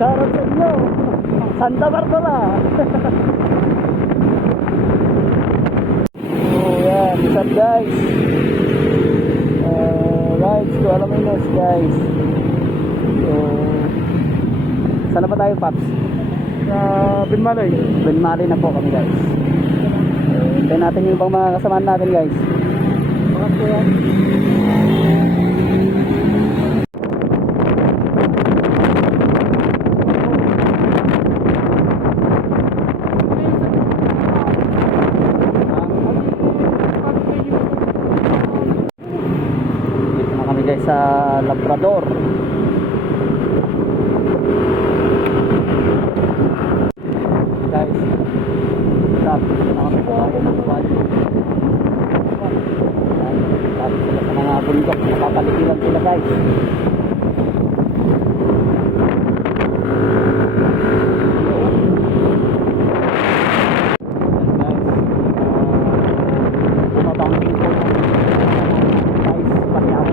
Shoutout sa inyo, Santa Barbara. Oh yan, what's up guys? Rides to Alaminos guys. So, saan na ba tayo, Paps? Sa Binmaloy. Binmaloy na po kami guys. Hintayin natin yung ibang mga kasamahan natin guys. Bakit po yan? Sa Labrador. Guys, tapos na kami sa bayan ng Swan. Tapos sila sa mga bundok, nakapaligiran sila guys. Bumabangking po guys, pati ako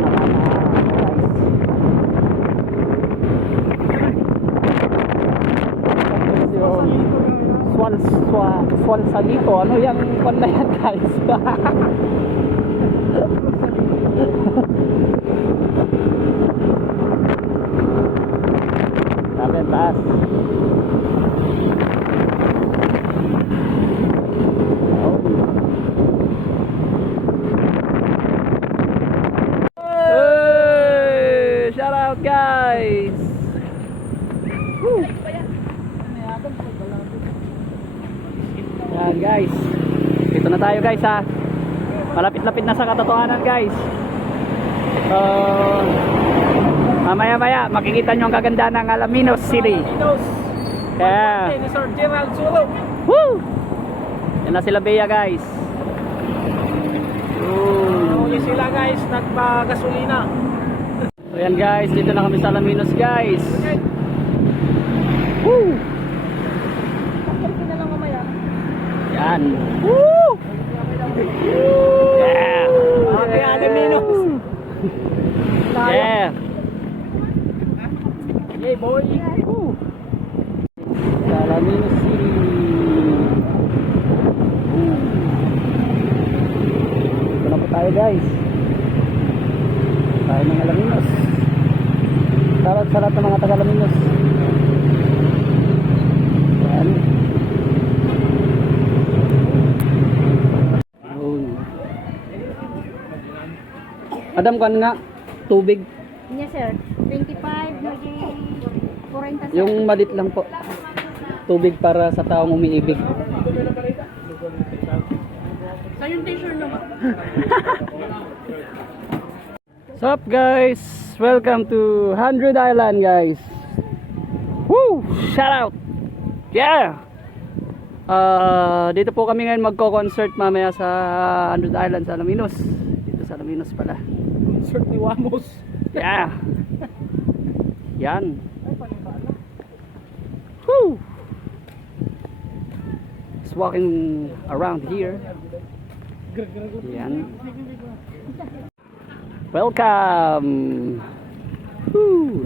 Swan Salito, ano yung pan na yan guys? Sabi ang taas. Hey! Shout out guys! Woo! Yan guys, dito na tayo guys ha. Malapit-lapit na sa katotohanan guys. Mamaya makikita nyo ang gaganda ng Alaminos City. Yeah. Woo! Yan na sila Bea guys. Huli sila guys, nagpa-gasolina. So yan guys, dito na kami sa Alaminos guys. Woo! Yan. Woo! Yeah. Happy Alaminos. Yeah. Hey boy. Woo! Alaminos City. Dito na po tayo guys. Tayo ng Alaminos. Shoutout sa lahat ng mga taga Alaminos. Yan. Adam kan nga tubig. Yes sir. 25 maging 40 sir. Yung malit lang po. Tubig para sa taong umiibig. Sa yung t-shirt naman. What's up guys? Welcome to 100 Island guys. Woo! Shout out! Yeah! Dito po kami ngayon magko-concert mamaya sa 100 Island sa Alaminos. Dito sa Alaminos pala. Concert ni Wamos. Yeah! Yan. Woo! Just walking around here. Yan. Welcome! Woo!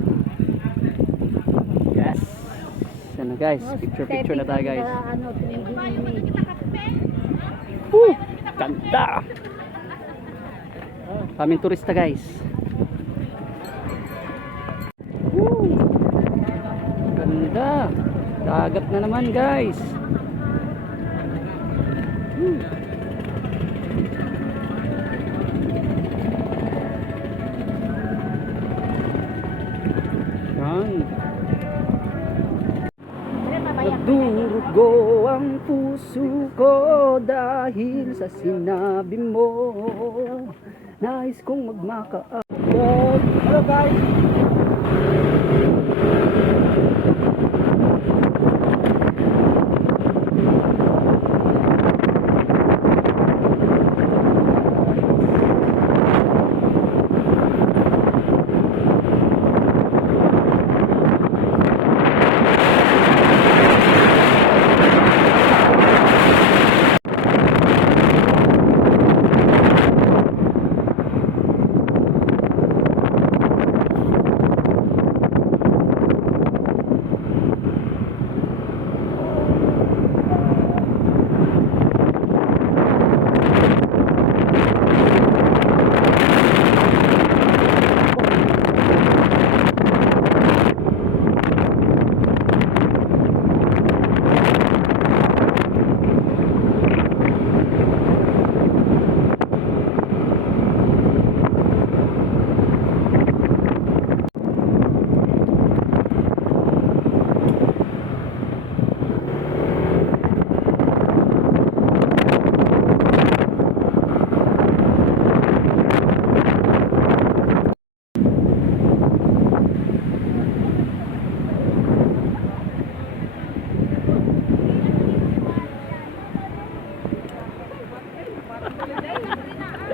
Yes! Yan na guys, picture na tayo guys. Woo! Ganda! Kaming turista guys. Woo! Ganda! Dagat na naman guys. Woo! Nagdurugo ang puso ko dahil sa sinabi mo. Nais kong magmakaagad. Hello guys.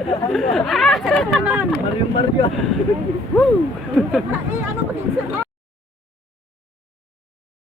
Sarap naman. Mario. Eh, ano ba din sir?